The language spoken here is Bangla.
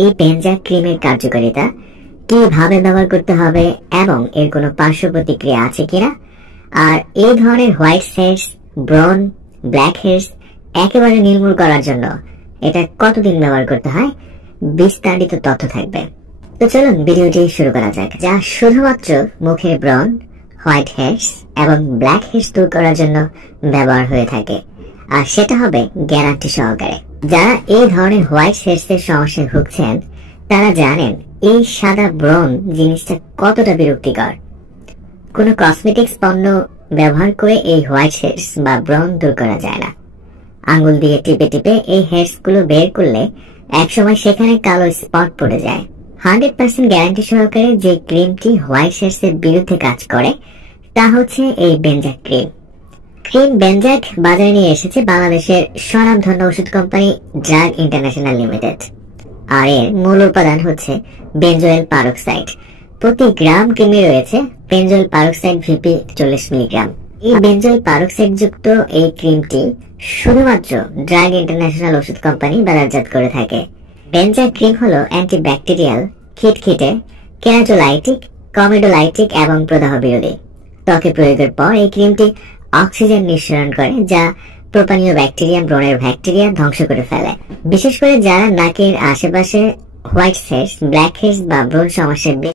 এই বেনজাক ক্রিমের কার্যকারিতা, কিভাবে ব্যবহার করতে হবে এবং এর কোনো পার্শ্ব প্রতিক্রিয়া আছে কিনা, আর এই ধরনের white hairs, brown, black hairs একেবারে নির্মূল করার জন্য এটা কতদিন ব্যবহার করতে হয়, বিস্তারিত তথ্য থাকবে। তো চলুন ভিডিওটি শুরু করা যাক। যা শুধুমাত্র মুখের ব্রাউন, হোয়াইট হেয়ারস এবং ব্ল্যাক হেয়ারস দূর করার জন্য ব্যবহার হয়ে থাকে, আর সেটা হবে গ্যারান্টি সহকারে। যারা এই ধরনের হোয়াইট হেয়ারস এর সমস্যায় ভুগছেন তারা জানেন এই সাদা ব্রণ জিনিসটা কতটা বিরক্তিকর। কোনো কসমেটিক্স পণ্য ব্যবহার করে এই হোয়াইট হেয়ারস বা ব্রণ দূর করা যায় না। আঙ্গুল দিয়ে টিপে টিপে এই হেয়ারস গুলো বের করলে একসময় সেখানে কালো স্পট পড়ে যায়। 100% গ্যারান্টি সহকারে যে ক্রিমটি হোয়াইট হেয়ারস এর বিরুদ্ধে কাজ করে তা হচ্ছে এই বেনজাক ক্রিম। বেনজাক বাজারে নিয়ে এসেছে বাংলাদেশের স্বনামধন্য ওষুধ কোম্পানি ড্রাগ ইন্টারন্যাশনাল লিমিটেড, আর এর মূল উপাদান হচ্ছে বেনজোয়েল পারক্সাইড। প্রতি গ্রাম ক্রিমে রয়েছে বেনজোয়েল পারক্সাইড ভিপি 40 মিলিগ্রাম। এই বেনজোয়েল পারক্সাইড যুক্ত এই ক্রিমটি শুধুমাত্র ড্রাগ ইন্টারন্যাশনাল ওষুধ কোম্পানি বাজারজাত করে থাকে। বেনজাক ক্রিম হলো অ্যান্টিব্যাকটেরিয়াল, খিটখিটে, কেরাটোলাইটিক, কমেডোলাইটিক এবং প্রদাহ বিরোধী। ত্বকে প্রয়োগের পর এই ক্রিমটি অক্সিজেন নিঃসরণ করে, যা প্রোপানীয় ব্যাকটেরিয়া, ব্রণের ব্যাকটেরিয়া ধ্বংস করে ফেলে। বিশেষ করে যারা নাকের আশেপাশে হোয়াইট হেয়ারস, ব্ল্যাক হেয়ারস বা ব্রণ সমস্যায়